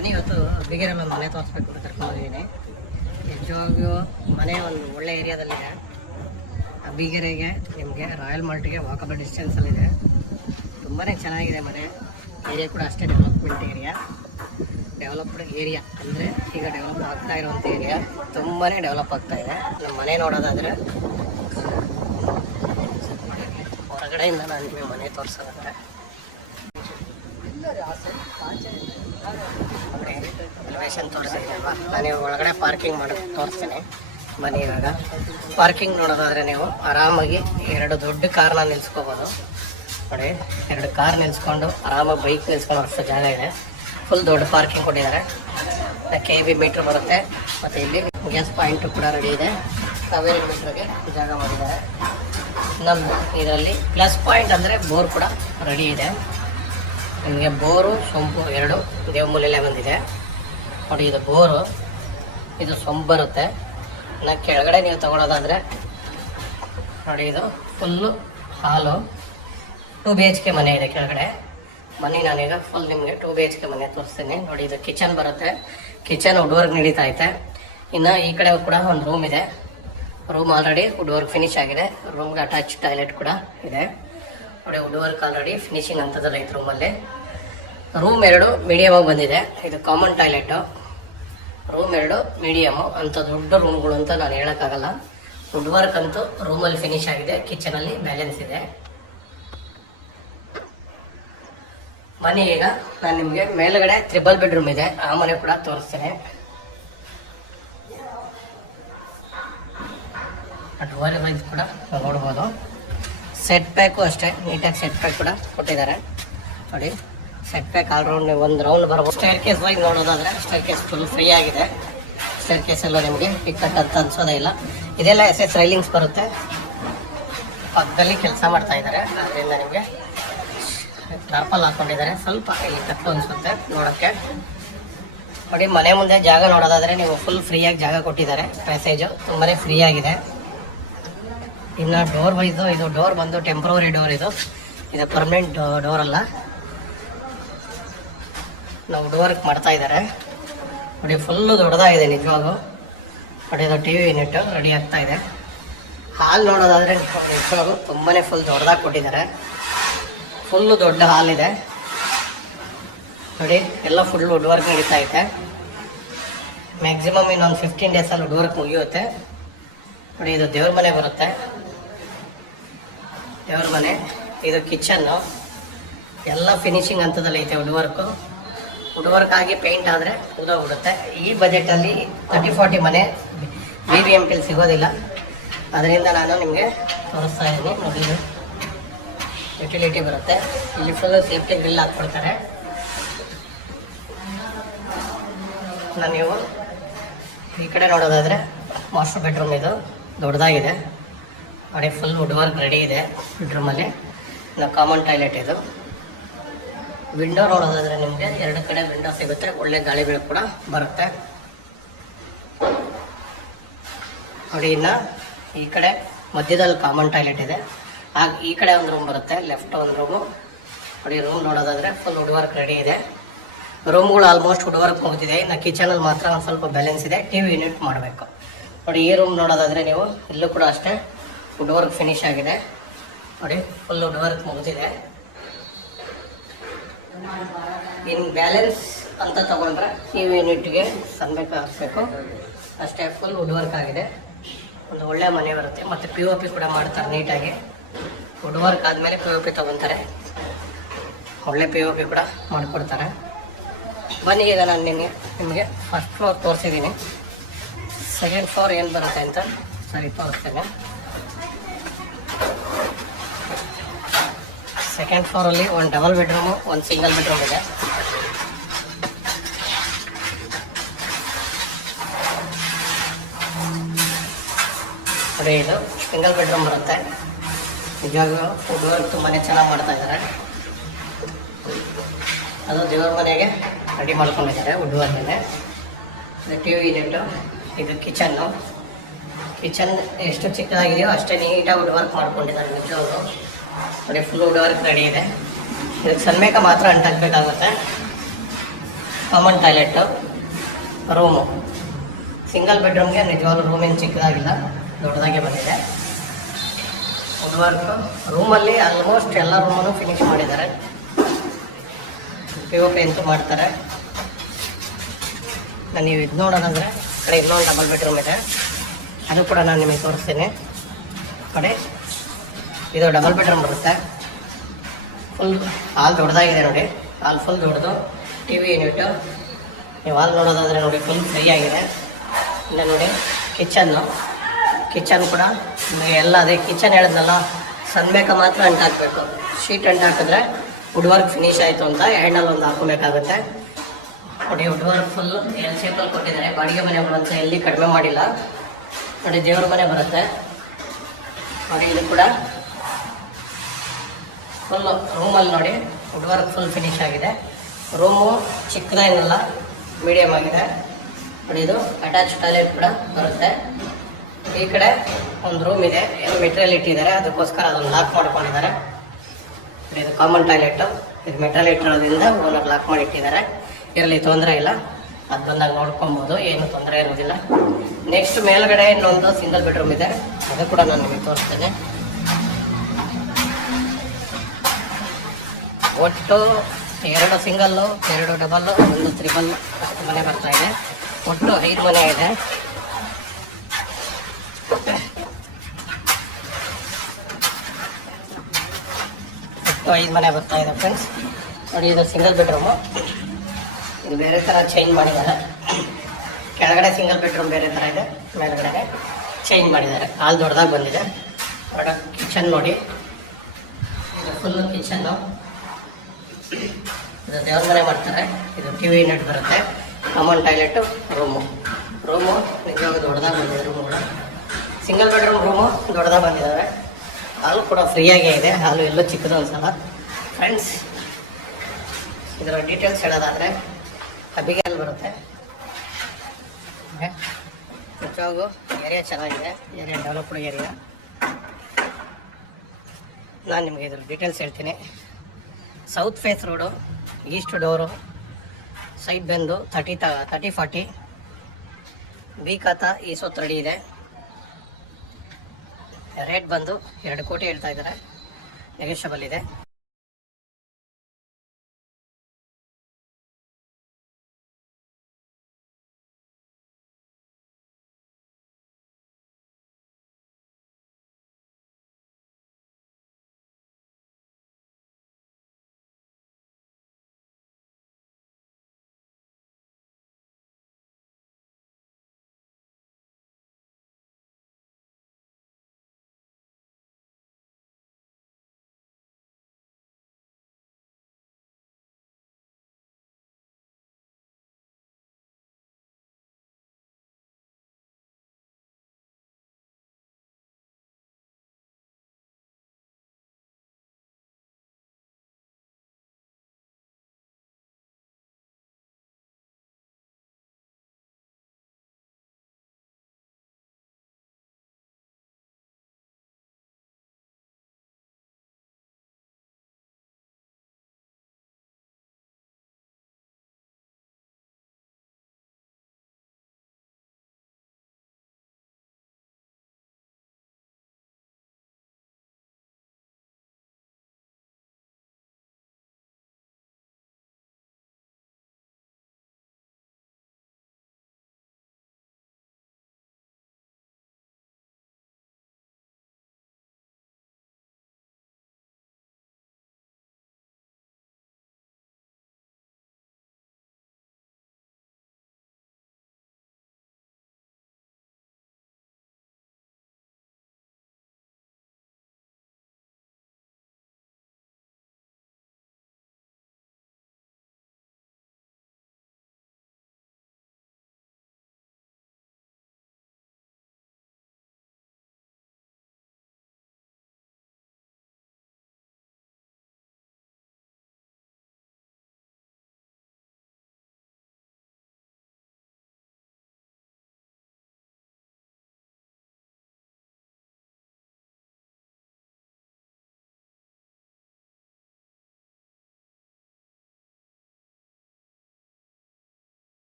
ಬನ್ನಿ ಇವತ್ತು ಬಿಗಿರಲ್ಲ ಮನೆ ತೋರಿಸ್ಬೇಕು ಅಂತ ಕರ್ಕೊಂಡಿದ್ದೀನಿ. ನಿಜವಾಗಿಯೂ ಮನೆ ಒಂದು ಒಳ್ಳೆ ಏರಿಯಾದಲ್ಲಿದೆ. ಬಿಗೆರೆಗೆ ನಿಮಗೆ ರಾಯಲ್ ಮಾರ್ಟಿಗೆ ವಾಕಬಲ್ ಡಿಸ್ಟೆನ್ಸಲ್ಲಿದೆ. ತುಂಬಾ ಚೆನ್ನಾಗಿದೆ ಮನೆ. ಏರಿಯಾ ಕೂಡ ಅಷ್ಟೇ ಡೆವಲಪ್ಡ್ ಏರಿಯಾ ಅಂದರೆ ಈಗ ಡೆವಲಪ್ ಆಗ್ತಾ ಇರುವಂಥ ಏರಿಯಾ. ತುಂಬಾ ಡೆವಲಪ್ ಆಗ್ತಾ ಇದೆ. ನಮ್ಮ ಮನೆ ನೋಡೋದಾದರೆ ಹೊರಗಡೆಯಿಂದ ನಾನು ನಿಮಗೆ ಮನೆ ತೋರಿಸೋದಾದ್ರೆ ಎಲಿವೇಶನ್ ತೋರಿಸಿದ್ದೀನಿ ಅಲ್ವಾ, ನಾನು ಒಳಗಡೆ ಪಾರ್ಕಿಂಗ್ ಮಾಡೋದು ತೋರಿಸ್ತೀನಿ. ಬನ್ನಿ ಇವಾಗ ಪಾರ್ಕಿಂಗ್ ನೋಡೋದಾದರೆ ನೀವು ಆರಾಮಾಗಿ 2 ದೊಡ್ಡ ಕಾರ್ನ ನಿಲ್ಸ್ಕೋಬೋದು. ನೋಡಿ, 2 ಕಾರ್ ನಿಲ್ಸ್ಕೊಂಡು ಆರಾಮಾಗಿ ಬೈಕ್ ನಿಲ್ಸ್ಕೊಂಡು ಅಷ್ಟು ಜಾಗ ಇದೆ. ಫುಲ್ ದೊಡ್ಡ ಪಾರ್ಕಿಂಗ್ ಕೊಟ್ಟಿದ್ದಾರೆ. KB ಮೀಟ್ರ್ ಬರುತ್ತೆ. ಮತ್ತು ಇಲ್ಲಿ ಗ್ಯಾಸ್ ಪಾಯಿಂಟು ಕೂಡ ರೆಡಿ ಇದೆ. 7 ಮೀಟ್ರಿಗೆ ಜಾಗ ಮಾಡಿದ್ದಾರೆ. ನಮ್ಮ ಇದರಲ್ಲಿ ಪ್ಲಸ್ ಪಾಯಿಂಟ್ ಅಂದರೆ ಬೋರ್ ಕೂಡ ರೆಡಿ ಇದೆ. ನಿಮಗೆ ಬೋರು ಸೊಂಪು 2 ದೇವಮೂಲೆಯಲ್ಲೇ ಬಂದಿದೆ. ನೋಡಿ, ಇದು ಬೋರು, ಇದು ಸೊಂಪು ಬರುತ್ತೆ. ಇನ್ನು ಕೆಳಗಡೆ ನೀವು ತೊಗೊಳೋದಾದರೆ ನೋಡಿ, ಇದು ಫುಲ್ಲು ಹಾಲು 2 BHK ಮನೆ ಇದೆ ಕೆಳಗಡೆ. ಬನ್ನಿ ನಾನೀಗ ಫುಲ್ ನಿಮಗೆ 2 BHK ಮನೆ ತೋರಿಸ್ತೀನಿ. ನೋಡಿ, ಇದು ಕಿಚನ್ ಬರುತ್ತೆ. ಕಿಚನ್ ವುಡ್ ವರ್ಕ್ ನಡೀತಾ ಐತೆ. ಇನ್ನು ಈ ಕಡೆ ಕೂಡ ಒಂದು ರೂಮ್ ಇದೆ. Room already wood work finish ಆಗಿದೆ. ರೂಮ್ಗೆ ಅಟ್ಯಾಚ್ ಟಾಯ್ಲೆಟ್ ಕೂಡ ಇದೆ. ನೋಡಿ, ವುಡ್ ವರ್ಕ್ ಆಲ್ರೆಡಿ ಫಿನಿಶಿಂಗ್ ಅಂತದಲ್ಲ ಐತೆ ರೂಮಲ್ಲಿ. ರೂಮ್ 2 ಮೀಡಿಯಮ್ ಆಗಿ ಬಂದಿದೆ. ಇದು ಕಾಮನ್ ಟಾಯ್ಲೆಟು. Room 2 medium. ಅಂಥ ದೊಡ್ಡ ರೂಮ್ಗಳು ಅಂತ ನಾನು ಹೇಳೋಕ್ಕಾಗಲ್ಲ. ವುಡ್ ವರ್ಕ್ ಅಂತೂ ರೂಮಲ್ಲಿ ಫಿನಿಶ್ ಆಗಿದೆ. ಕಿಚನಲ್ಲಿ ಬ್ಯಾಲೆನ್ಸ್ ಇದೆ. ಮನೆ ಈಗ ನಾನು ನಿಮಗೆ ಮೇಲ್ಗಡೆ 3 ಬೆಡ್ರೂಮ್ ಇದೆ, ಆ ಮನೆ ಕೂಡ ತೋರಿಸ್ತೇನೆ. ಡ್ರೋರ್ ವೈಸ್ ಕೂಡ ನೋಡ್ಬೋದು. ಸೆಟ್ ಪ್ಯಾಕು ಅಷ್ಟೇ ನೀಟಾಗಿ ಸೆಟ್ ಪ್ಯಾಕ್ ಕೂಡ ಕೊಟ್ಟಿದ್ದಾರೆ. ನೋಡಿ, ಸೆಟ್ ಪ್ಯಾಕ್ ಆಲ್ ರೌಂಡ್ ಒಂದು ರೌಂಡ್ ಬರ್ಬೋದು. ಸ್ಟೇರ್ ಕೇಸ್ ವೈಸ್ ನೋಡೋದಾದ್ರೆ ಸ್ಟೇರ್ ಕೇಸ್ ಫುಲ್ ಫ್ರೀ ಆಗಿದೆ. ಸ್ಟೇರ್ ಕೇಸ್ ಎಲ್ಲ ನಿಮಗೆ ಟಿಕೆಟ್ ಅಂತ ಅನ್ಸೋದೇ ಇಲ್ಲ. ಇದೆಲ್ಲ SS ರೈಲಿಂಗ್ಸ್ ಬರುತ್ತೆ. ಪಕ್ಕದಲ್ಲಿ ಕೆಲಸ ಮಾಡ್ತಾ ಇದ್ದಾರೆ, ಅದರಿಂದ ನಿಮಗೆ ಟಾರ್ಪಲ್ ಹಾಕೊಂಡಿದ್ದಾರೆ. ಸ್ವಲ್ಪ ಇಲ್ಲಿ ಕಟ್ಟು ಅನ್ಸುತ್ತೆ ನೋಡೋಕ್ಕೆ. ನೋಡಿ, ಮನೆ ಮುಂದೆ ಜಾಗ ನೋಡೋದಾದ್ರೆ ನೀವು ಫುಲ್ ಫ್ರೀಯಾಗಿ ಜಾಗ ಕೊಟ್ಟಿದ್ದಾರೆ. ಪ್ಯಾಸೇಜು ತುಂಬಾ ಫ್ರೀ ಆಗಿದೆ. ಇನ್ನು ಡೋರ್ ವೈಸು ಇದು ಡೋರ್ ಬಂದು ಟೆಂಪ್ರವರಿ ಡೋರ್. ಇದು ಪರ್ಮನೆಂಟ್ ಡೋರ್ ಅಲ್ಲ. ನಾವು ವುಡ್ ವರ್ಕ್ ಮಾಡ್ತಾ ಇದ್ದಾರೆ. ನೋಡಿ, ಫುಲ್ಲು ದೊಡ್ಡದಾಗಿದೆ ನಿಜವಾಗೂ. ನೋಡಿ, ಇದು TV ಯೂನಿಟ್ ರೆಡಿ ಆಗ್ತಾ ಇದೆ. ಹಾಲ್ ನೋಡೋದಾದರೆ ನಿಜವಾಗೂ ತುಂಬಾ ಫುಲ್ ದೊಡ್ಡದಾಗಿ ಕೊಟ್ಟಿದ್ದಾರೆ. ಫುಲ್ಲು ದೊಡ್ಡ ಹಾಲ್ ಇದೆ. ನೋಡಿ, ಎಲ್ಲ ಫುಲ್ ವುಡ್ ವರ್ಕ್ ನಡೀತಾ ಐತೆ. ಮ್ಯಾಕ್ಸಿಮಮ್ ಇನ್ನೊಂದು 15 ಡೇಸಲ್ಲಿ ವುಡ್ ವರ್ಕ್ ಮುಗಿಯುತ್ತೆ. ನೋಡಿ, ಇದು ದೇವ್ರ ಮನೆ ಬರುತ್ತೆ. ದೇವ್ರ ಮನೆ, ಇದು ಕಿಚನ್ನು. ಎಲ್ಲ ಫಿನಿಶಿಂಗ್ ಹಂತದಲ್ಲಿ ಐತೆ. ವುಡ್ ವರ್ಕ್ ಆಗಿ ಪೇಂಟ್ ಆದರೆ ಉದೋಗ್ಬಿಡುತ್ತೆ. ಈ ಬಜೆಟಲ್ಲಿ 30-40 ಮನೆ BBMPಲಿ ಸಿಗೋದಿಲ್ಲ. ಅದರಿಂದ ನಾನು ನಿಮಗೆ ತೋರಿಸ್ತಾ ಇದ್ದೀನಿ. ನೋಡಿ, ಇದು ಯುಟಿಲಿಟಿ ಬರುತ್ತೆ. ಇಲ್ಲಿ ಫುಲ್ ಸೇಫ್ಟಿ ಗ್ರಿಲ್ ಹಾಕ್ಕೊಡ್ತಾರೆ. ನೀವು ಈ ಕಡೆ ನೋಡೋದಾದರೆ ಮಾಸ್ಟರ್ ಬೆಡ್ರೂಮ್. ಇದು ದೊಡ್ಡದಾಗಿದೆ. ನೋಡಿ, ಫುಲ್ ವುಡ್ ವರ್ಕ್ ರೆಡಿ ಇದೆ ಬೆಡ್ರೂಮಲ್ಲಿ. ಇನ್ನು ಕಾಮನ್ ಟಾಯ್ಲೆಟ್. ಇದು ವಿಂಡೋ ನೋಡೋದಾದರೆ ನಿಮಗೆ 2 ಕಡೆ ವಿಂಡೋ ಸಿಗುತ್ತೆ. ಒಳ್ಳೆ ಗಾಳಿ ಬೆಳಕು ಕೂಡ ಬರುತ್ತೆ. ನೋಡಿ, ಇನ್ನು ಈ ಕಡೆ ಮಧ್ಯದಲ್ಲಿ ಕಾಮನ್ ಟಾಯ್ಲೆಟ್ ಇದೆ. ಹಾಗೆ ಈ ಕಡೆ ಒಂದು ರೂಮ್ ಬರುತ್ತೆ, ಲೆಫ್ಟ್ ಒಂದು ರೂಮು. ನೋಡಿ, ರೂಮ್ ನೋಡೋದಾದರೆ ಫುಲ್ ವುಡ್ ವರ್ಕ್ ರೆಡಿ ಇದೆ. ರೂಮ್ಗಳು ಆಲ್ಮೋಸ್ಟ್ ವುಡ್ ವರ್ಕ್ ಮುಗಿದಿದೆ. ಇನ್ನು ಕಿಚನಲ್ಲಿ ಮಾತ್ರ ಒಂದು ಸ್ವಲ್ಪ ಬ್ಯಾಲೆನ್ಸ್ ಇದೆ. TV ಯೂನಿಟ್ ಮಾಡಬೇಕು. ನೋಡಿ, ಈ ರೂಮ್ ನೋಡೋದಾದರೆ ನೀವು ಇಲ್ಲೂ ಕೂಡ ಅಷ್ಟೇ ವುಡ್ ವರ್ಕ್ ಫಿನಿಶ್ ಆಗಿದೆ. ನೋಡಿ, ಫುಲ್ ವುಡ್ ವರ್ಕ್ ಮುಗಿದಿದೆ. ಇನ್ನು ಬ್ಯಾಲೆನ್ಸ್ ಅಂತ ತಗೊಂಡ್ರೆ TV ಯೂನಿಟ್ಗೆ ಸನ್ಬೇಕು ಹಾಕಬೇಕು ಅಷ್ಟೇ. ಫುಲ್ ವುಡ್ ವರ್ಕ್ ಆಗಿದೆ. ಒಂದು ಒಳ್ಳೆ ಮನೆ ಬರುತ್ತೆ. ಮತ್ತು POP ಕೂಡ ಮಾಡ್ತಾರೆ ನೀಟಾಗಿ. ವುಡ್ ವರ್ಕ್ ಆದಮೇಲೆ POP ತೊಗೊತಾರೆ. ಒಳ್ಳೆ POP ಕೂಡ ಮಾಡಿಕೊಡ್ತಾರೆ. ಬನ್ನಿ, ಈಗ ನಾನು ನಿಮಗೆ ಫಸ್ಟ್ ಫ್ಲೋರ್ ತೋರಿಸಿದ್ದೀನಿ. ಸೆಕೆಂಡ್ ಫ್ಲೋರ್ ಏನು ಬರುತ್ತೆ ಅಂತ ಸರಿ ತೋರಿಸ್ತೇನೆ. ಸೆಕೆಂಡ್ ಫ್ಲೋರಲ್ಲಿ ಒಂದು ಡಬಲ್ ಬೆಡ್ರೂಮು, ಒಂದು ಸಿಂಗಲ್ ಬೆಡ್ರೂಮ್ ಇದೆ. ನೋಡಿ, ಇದು ಸಿಂಗಲ್ ಬೆಡ್ರೂಮ್ ಬರುತ್ತೆ. ನಿಜವಾಗ್ಲೂ ವುಡ್ ವರ್ಕ್ ತುಂಬಾ ಚೆನ್ನಾಗಿ ಮಾಡ್ತಾ ಇದ್ದಾರೆ. ಅದು ದೇವ್ರ ಮನೆಗೆ ರೆಡಿ ಮಾಡ್ಕೊಂಡಿದ್ದಾರೆ ವುಡ್ ವರ್ಕನ್ನೇ. ಇದು TV ಯೂನಿಟು. ಇದು ಕಿಚನ್ನು. ಕಿಚನ್ ಎಷ್ಟು ಚಿಕ್ಕದಾಗಿದೆಯೋ ಅಷ್ಟೇ ನೀಟಾಗಿ ವುಡ್ ವರ್ಕ್ ಮಾಡ್ಕೊಂಡಿದ್ದಾರೆ ನಿಜವಾಗ್ಲೂ. ನೋಡಿ, ಫುಲ್ ವುಡ್ ವರ್ಕ್ ರೆಡಿ ಇದೆ. ಇದಕ್ಕೆ ಸನ್ಮೇಕ ಮಾತ್ರ ಅಂಟಾಕಬೇಕಾಗುತ್ತೆ. Common toilet, room. ಸಿಂಗಲ್ ಬೆಡ್ರೂಮ್ಗೆ ನಿಜವಾಗ್ಲೂ ರೂಮ್ ಏನು ಚಿಕ್ಕದಾಗಿಲ್ಲ, ದೊಡ್ಡದಾಗೆ ಬಂದಿದೆ. Wood work. ರೂಮಲ್ಲಿ ಆಲ್ಮೋಸ್ಟ್ ಎಲ್ಲ ರೂಮನ್ನು ಫಿನಿಶ್ ಮಾಡಿದ್ದಾರೆ. POP ಅಂತೂ ಮಾಡ್ತಾರೆ. ನೀವು ಇದು ನೋಡೋದಂದರೆ ಕಡೆ ಇನ್ನೊಂದು ಡಬಲ್ ಬೆಡ್ರೂಮ್ ಇದೆ, ಅದು ಕೂಡ ನಾನು ನಿಮಗೆ ತೋರಿಸ್ತೀನಿ. ಕಡೆ ಇದು ಡಬಲ್ ಬೆಡ್ರೂಮ್ ಬರುತ್ತೆ. ಫುಲ್ ಹಾಲ್ ದೊಡ್ಡದಾಗಿದೆ ನೋಡಿ, ಹಾಲ್ ಫುಲ್ ದೊಡ್ಡದು. TV unit. ನೀವು ಹಾಲ್ ನೋಡೋದಾದರೆ ನೋಡಿ ಫುಲ್ ಫ್ರೀ ಆಗಿದೆ. ಇಲ್ಲ ನೋಡಿ ಕಿಚನ್ ಕೂಡ ನಿಮಗೆ ಎಲ್ಲ ಅದೇ ಕಿಚನ್ ಹೇಳಿದ್ನಲ್ಲ, ಸನ್ಬೇಕ ಮಾತ್ರ ಅಂಟಾಕಬೇಕು. ಶೀಟ್ ಅಂಟಾಕಿದ್ರೆ ವುಡ್ ವರ್ಕ್ ಫಿನಿಶ್ ಆಯಿತು ಅಂತ ಹ್ಯಾಂಡಲ್ ಒಂದು ಹಾಕೋಬೇಕಾಗುತ್ತೆ ನೋಡಿ. ವುಡ್ ವರ್ಕ್ ಫುಲ್ ಎಲ್ ಶೇಪಲ್ಲಿ ಕೊಟ್ಟಿದ್ದಾರೆ. ಬಾಡಿಗೆ ಮನೆ ಬರುತ್ತೆ, ಎಲ್ಲಿ ಕಡಿಮೆ ಮಾಡಿಲ್ಲ ನೋಡಿ. ದೇವ್ರ ಮನೆ ಬರುತ್ತೆ ನೋಡಿ. ಇದು ಕೂಡ ಫುಲ್ ರೂಮಲ್ಲಿ ನೋಡಿ ವುಡ್ ವರ್ಕ್ ಫುಲ್ ಫಿನಿಶ್ ಆಗಿದೆ. ರೂಮು ಚಿಕ್ಕದೇನಲ್ಲ, ಮೀಡಿಯಮ್ ಆಗಿದೆ ನೋಡಿ. ಇದು ಅಟ್ಯಾಚ್ ಟಾಯ್ಲೆಟ್ ಕೂಡ ಬರುತ್ತೆ. ಈ ಕಡೆ ಒಂದು ರೂಮ್ ಇದೆ, ಏನು ಮೆಟೀರಿಯಲ್ ಇಟ್ಟಿದ್ದಾರೆ, ಅದಕ್ಕೋಸ್ಕರ ಅದನ್ನು ಲಾಕ್ ಮಾಡ್ಕೊಂಡಿದ್ದಾರೆ. ಇದು ಕಾಮನ್ ಟಾಯ್ಲೆಟು. ಇದು ಮೆಟೀರಿಯಲ್ ಇಟ್ಟಿರೋದ್ರಿಂದ ಓನರ್ ಲಾಕ್ ಮಾಡಿ ಇಟ್ಟಿದ್ದಾರೆ. ಇರಲಿ, ತೊಂದರೆ ಇಲ್ಲ, ಅದು ಬಂದಾಗ ನೋಡ್ಕೊಬೋದು, ಏನು ತೊಂದರೆ ಇರೋದಿಲ್ಲ. ನೆಕ್ಸ್ಟ್ ಮೇಲ್ಗಡೆ ಇನ್ನೊಂದು ಸಿಂಗಲ್ ಬೆಡ್ರೂಮ್ ಇದೆ, ಅದು ಕೂಡ ನಾನು ನಿಮಗೆ ತೋರಿಸ್ತೇನೆ. ಒಟ್ಟು 2 ಸಿಂಗಲ್ಲು, 2 ಡಬಲ್ಲು, 1 ತ್ರಿಬಲ್ ಮನೆ ಬರ್ತಾ ಇದೆ. ಒಟ್ಟು 5 ಮನೆ ಇದೆ. ಒಟ್ಟು 5 ಮನೆ ಬರ್ತಾ ಇದೆ ಫ್ರೆಂಡ್ಸ್ ನೋಡಿ. ಇದು ಸಿಂಗಲ್ ಬೆಡ್ರೂಮು. ಇದು ಬೇರೆ ಥರ ಚೇಂಜ್ ಮಾಡಿದ್ದಾರೆ. ಕೆಳಗಡೆ ಸಿಂಗಲ್ ಬೆಡ್ರೂಮ್ ಬೇರೆ ಥರ ಇದೆ, ಮೇಲ್ಗಡೆ ಚೇಂಜ್ ಮಾಡಿದ್ದಾರೆ. ಹಾಲ್ ದೊಡ್ಡದಾಗಿ ಬಂದಿದೆ. ಕಿಚನ್ ನೋಡಿ, ಇದು ಫುಲ್ಲು ಕಿಚನ್ನು. ಇದು ದೇವ್ರ ಮನೆ ಮಾಡ್ತಾರೆ. ಇದು TV ಯೂನಿಟ್ ಬರುತ್ತೆ. ಕಾಮನ್ ಟಾಯ್ಲೆಟು, ರೂಮು ನಿಜವಾಗ ದೊಡ್ಡದಾಗಿ ಬಂದಿದೆ. ರೂಮುಗಳು ಸಿಂಗಲ್ ಬೆಡ್ರೂಮ್ ರೂಮು ದೊಡ್ಡದಾಗಿ ಬಂದಿದ್ದಾವೆ. ಹಾಲು ಕೂಡ ಫ್ರೀಯಾಗೇ ಇದೆ, ಹಾಲು ಎಲ್ಲೂ ಚಿಕ್ಕದು ಅನ್ಸಲ್ಲ ಫ್ರೆಂಡ್ಸ್. ಇದರ ಡೀಟೇಲ್ಸ್ ಹೇಳೋದಾದರೆ ಅಬಿಗೇಲ್ ಬರುತ್ತೆ. ನಿಜವಾಗೂ ಏರಿಯಾ ಚೆನ್ನಾಗಿದೆ, ಏರಿಯಾ ಡೆವಲಪ್ಡ್ ಏರಿಯಾ. ನಾನು ನಿಮಗೆ ಇದ್ರ ಡೀಟೇಲ್ಸ್ ಹೇಳ್ತೀನಿ. South face road, east door, side ಬೆಂದು 30-40 ಬಿ ಖಾತ 20 ಅಡಿ ಇದೆ. ರೇಟ್ ಬಂದು 2 ಕೋಟಿ ಹೇಳ್ತಾ ಇದ್ದಾರೆ, ನೆಗೋಷಿಯಬಲ್ ಇದೆ.